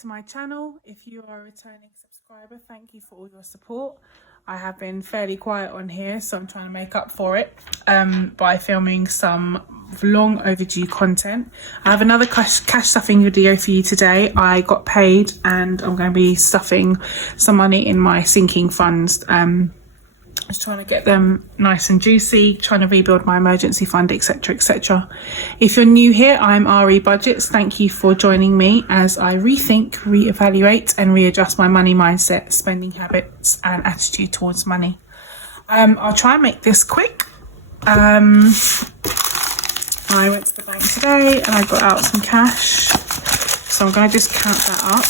to my channel. If you are a returning subscriber, thank you for all your support. I have been fairly quiet on here, so I'm trying to make up for it by filming some long overdue content. I have another cash stuffing video for you today. I got paid and I'm going to be stuffing some money in my sinking funds. Just trying to get them nice and juicy, trying to rebuild my emergency fund, etc, etc. If you're new here, I'm RE Budgets. Thank you for joining me as I rethink, reevaluate and readjust my money mindset, spending habits and attitude towards money. I'll try and make this quick. I went to the bank today and I got out some cash, so I'm going to just count that up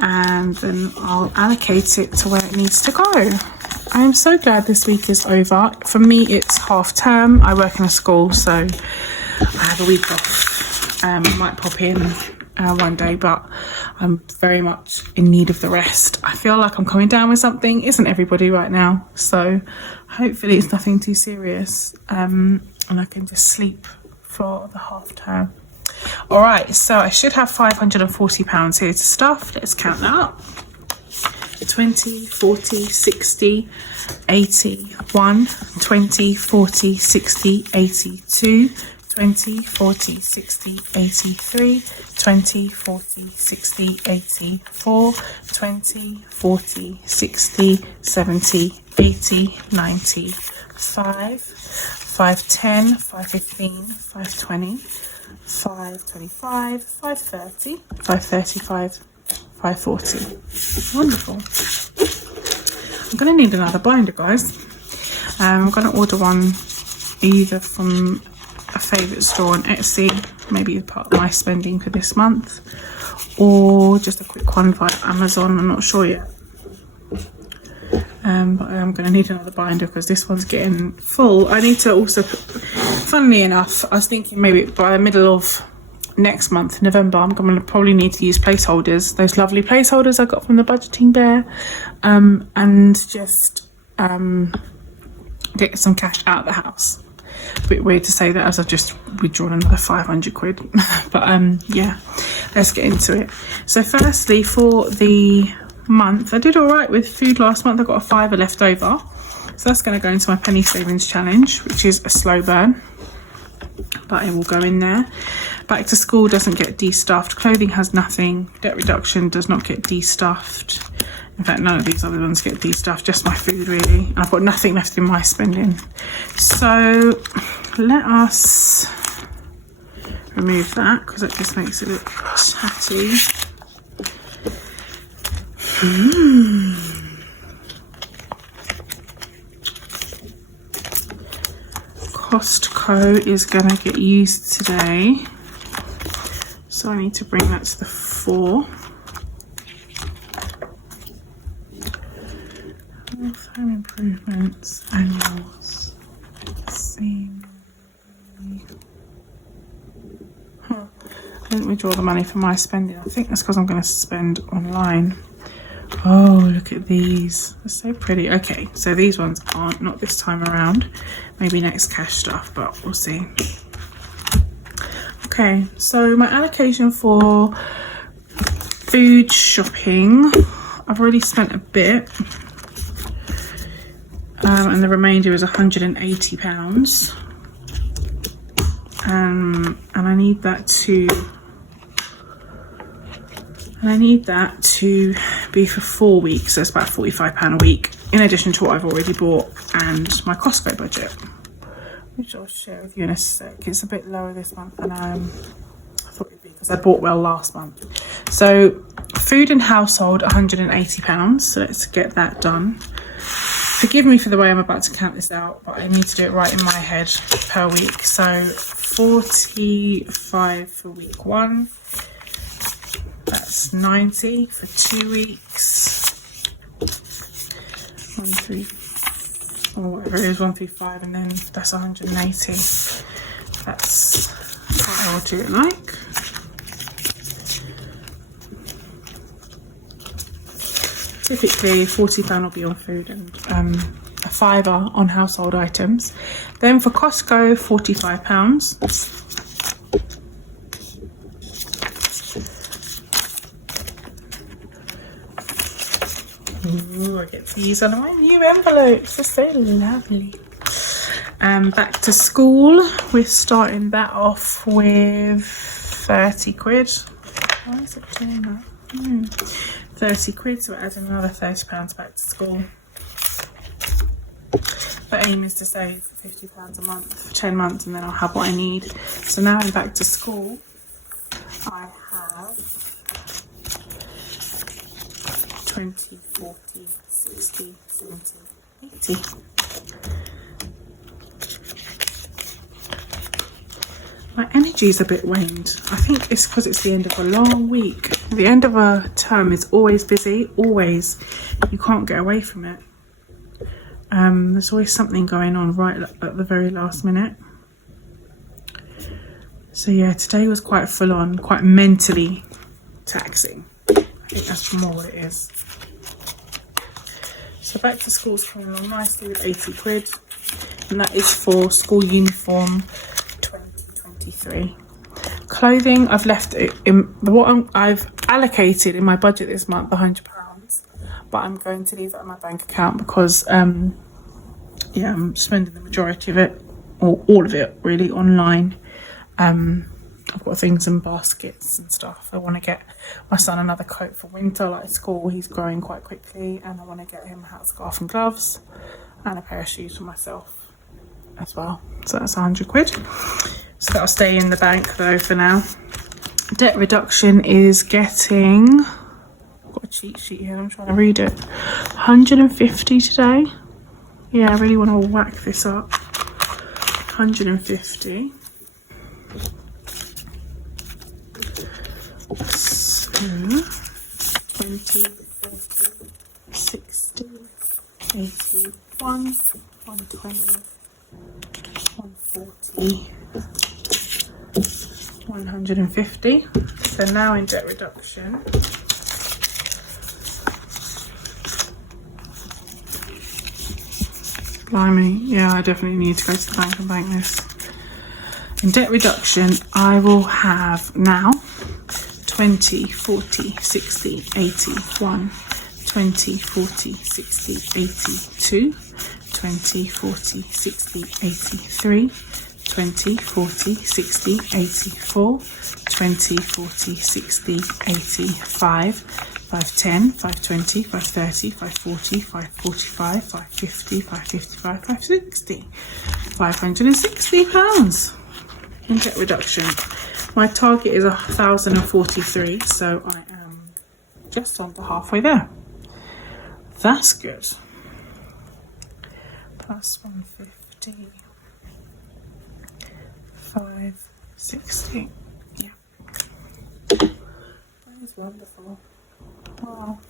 and then I'll allocate it to where it needs to go. I am so glad this week is over. For me, it's half term. I work in a school, so I have a week off. I might pop in one day, but I'm very much in need of the rest. I feel like I'm coming down with something. Isn't everybody right now? So hopefully it's nothing too serious, and I can just sleep for the half term. All right, so I should have £540 here to stuff. Let's count that up. 20, 40, 60, 81, 20, 40, 60, 82, 20, 40, 60, 83, 20, 40, 60, 84, 20, 40, 60, 70, 80, 90, 5, 510, 515, 520, 525, 530, 535, 540. Wonderful. I'm going to need another binder, guys. I'm going to order one either from a favourite store on Etsy, maybe part of my spending for this month, or just a quick one via Amazon. I'm not sure yet. But I'm going to need another binder because this one's getting full. I need to also, funnily enough, I was thinking maybe by the middle of next month, November, I'm going to probably need to use placeholders, those lovely placeholders I got from the budgeting bear, and just get some cash out of the house. A bit weird to say that as I've just withdrawn another 500 quid. But yeah, let's get into it. So firstly, for the month, I did all right with food last month. I got a £5 left over, so that's going to go into my penny savings challenge, which is a slow burn, but it will go in there. Back to school doesn't get de-stuffed. Clothing has nothing. Debt reduction does not get de-stuffed. In fact, none of these other ones get de-stuffed, just my food really. I've got nothing left in my spending, so let us remove that because that just makes it look chatty. Costco is going to get used today, so I need to bring that to the 4. Home improvements, annuals. Let's see. I didn't withdraw the money for my spending. I think that's because I'm going to spend online. Oh, look at these. They're so pretty. Okay, so these ones aren't, not this time around. Maybe next cash stuff, but we'll see. Okay, so my allocation for food shopping, I've already spent a bit. And the remainder is £180. And I need that to be for 4 weeks, so it's about £45 a week, in addition to what I've already bought and my Costco budget, which I'll share with you in a sec. It's a bit lower this month than I thought it'd be because I bought well last month. So food and household, £180, so let's get that done. Forgive me for the way I'm about to count this out, but I need to do it right in my head per week. So 45 for week 1. That's 90 for 2 weeks. 1 through, or whatever it is, 1 through 5, and then that's 180. That's what I will do it like. Typically £40 will be on food and a £5 on household items. Then for Costco, £45. Ooh, I get to use one of my new envelopes. They're so lovely. Back to school. We're starting that off with 30 quid. Why is it doing that? 30 quid, so we're adding another £30 back to school. The aim is to save £50 a month for 10 months, and then I'll have what I need. So now I'm back to school. I have 20, 40, 60, 70, 80. My energy is a bit waned. I think it's because it's the end of a long week. The end of a term is always busy, always. You can't get away from it. There's always something going on right at the very last minute. So yeah, today was quite full on, quite mentally taxing. I think that's more what it is. So back to school's coming along nicely with 80 quid. And that is for school uniform 2023. Clothing, I've left it in what I've allocated in my budget this month, £100. But I'm going to leave that in my bank account because yeah, I'm spending the majority of it, or all of it really, online. I've got things in baskets and stuff. I want to get my son another coat for winter, like school. He's growing quite quickly, and I want to get him a hat, scarf and gloves, and a pair of shoes for myself as well. So that's 100 quid. So that'll stay in the bank though for now. Debt reduction is getting, I've got a cheat sheet here, I'm trying to read it. 150 today. Yeah, I really want to whack this up. 150. So 20, 40, 60, 81, 120, 140, 150. So now in debt reduction. Blimey, yeah, I definitely need to go to the bank and bank this. In debt reduction, I will have now 20, 40, 60, 81, 20, 40, 60, 82, 20, 40, 60, 83, 20, 40, 60, 84, 20, 40, 60, 85, 510, 520, 530, 540, 545, 550, 555, 560. £560 in debt reduction. My target is 1,043, so I am just under halfway there. That's good. Plus 150, 560. Yeah, that is wonderful. Wow.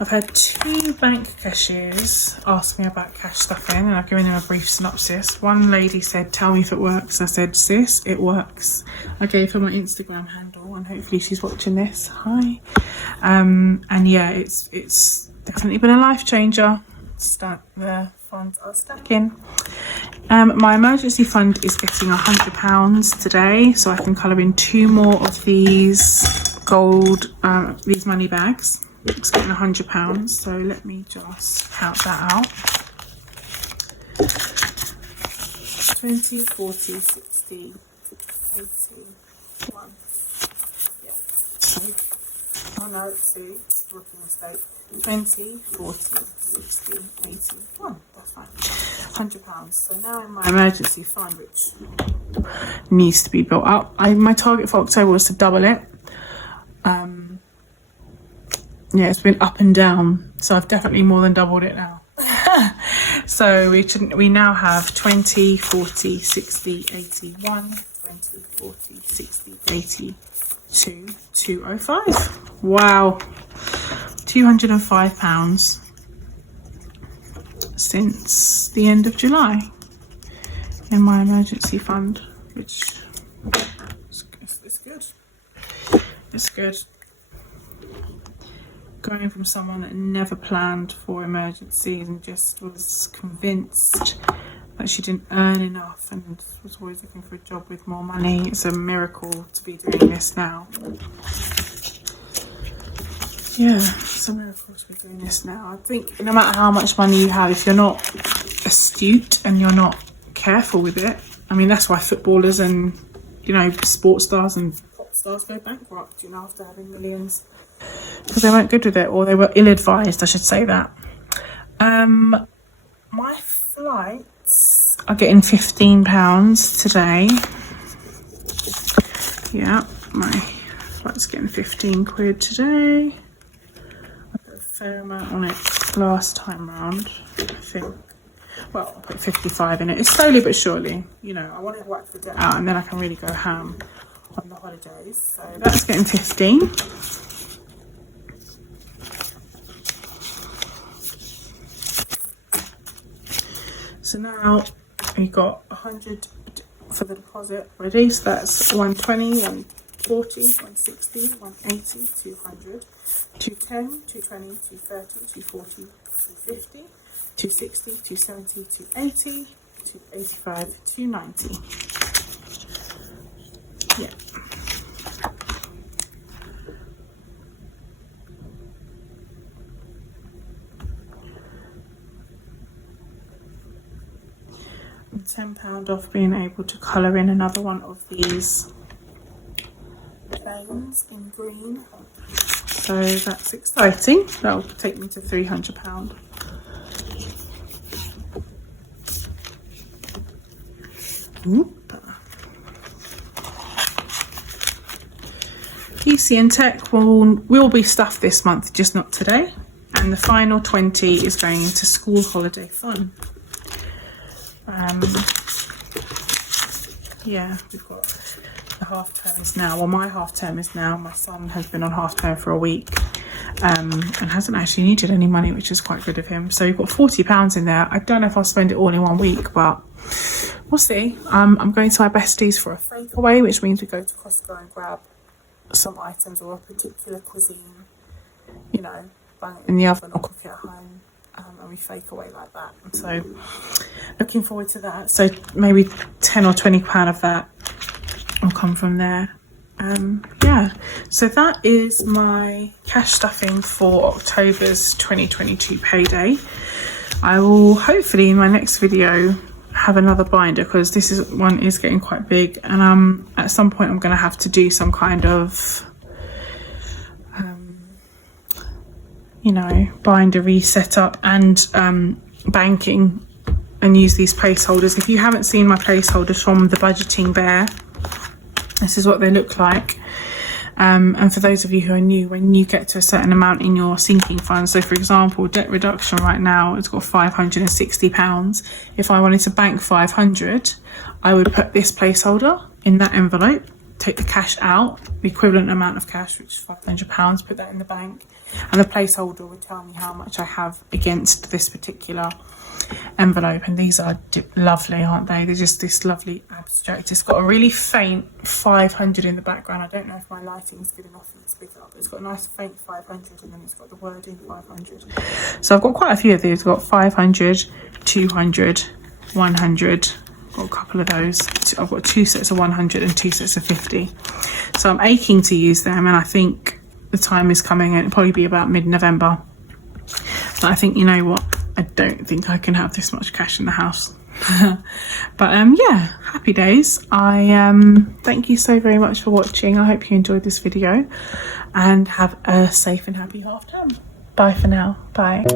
I've had 2 bank cashiers ask me about cash stuffing, and I've given them a brief synopsis. One lady said, "Tell me if it works." I said, "Sis, it works." I gave her my Instagram handle, and hopefully she's watching this. Hi. And yeah, it's definitely been a life changer. The funds are stacking. My emergency fund is getting £100 today, so I can colour in 2 more of these gold, these money bags. It's getting £100, so let me just count that out. 20, 40, 60, 81. Yeah. So, oh no, see, rookie mistake. 20, 40, 60, 81. That's fine. £100. So now in my emergency fund, which needs to be built up. My target for October was to double it. Yeah, it's been up and down, so I've definitely more than doubled it now. So we now have 20, 40, 60, 81, 20, 40, 60, 82, 205. Wow, £205 since the end of July in my emergency fund, which is good. It's good. Going from someone that never planned for emergencies and just was convinced that she didn't earn enough and was always looking for a job with more money. It's a miracle to be doing this now. yeah, so now of course we're doing this now. I think no matter how much money you have, if you're not astute and you're not careful with it, I mean, that's why footballers and, you know, sports stars and pop stars go bankrupt, you know, after having millions, because they weren't good with it, or they were ill-advised, I should say that. My flights are getting £15 today. Yeah, my flight's getting 15 quid today. I put a fair amount on it last time round, I think. Well, I put 55 in it. It's slowly but surely, you know, I want to work the debt out and then I can really go ham on the holidays. So that's getting 15. So now we got 100 for the deposit already. So that's 120, 140, 160, 180, 200, 210, 220, 230, 240, 250, 260, 270, 280, 285, 290. Yeah. £10 off being able to colour in another one of these planes in green. So that's exciting. That'll take me to £300. PC and Tech will be stuffed this month, just not today. And the final 20 is going into school holiday fun. Yeah, we've got the half term is now. Well, my half term is now. My son has been on half term for a week and hasn't actually needed any money, which is quite good of him. So you've got £40 in there. I don't know if I'll spend it all in 1 week, but we'll see. I'm going to my besties for a fake away, which means we go to Costco and grab some items or a particular cuisine, you know, bang it in the oven or cook it at home. And we fake away like that. And so looking forward to that. So maybe 10 or 20 pound of that will come from there. Yeah, so that is my cash stuffing for October's 2022 payday. I will hopefully in my next video have another binder, because this one is getting quite big, and at some point I'm going to have to do some kind of you know, bindery setup and banking, and use these placeholders. If you haven't seen my placeholders from the Budgeting Bear, this is what they look like. And for those of you who are new, when you get to a certain amount in your sinking fund, so for example, debt reduction right now, it's got £560. If I wanted to bank 500, I would put this placeholder in that envelope, take the cash out, the equivalent amount of cash, which is £500, put that in the bank, and the placeholder would tell me how much I have against this particular envelope. And these are lovely, aren't they? They're just this lovely abstract. It's got a really faint 500 in the background. I don't know if my lighting is good enough for you to pick it up, but it's got a nice faint 500, and then it's got the wording 500. So I've got quite a few of these. I've got 500, 200, 100. Got a couple of those. I've got 2 sets of 100 and 2 sets of 50. So I'm aching to use them, and I think the time is coming, and it'll probably be about mid-November. But I think, you know what, I don't think I can have this much cash in the house. But yeah, happy days. I thank you so very much for watching. I hope you enjoyed this video, and have a safe and happy half term. Bye for now. Bye.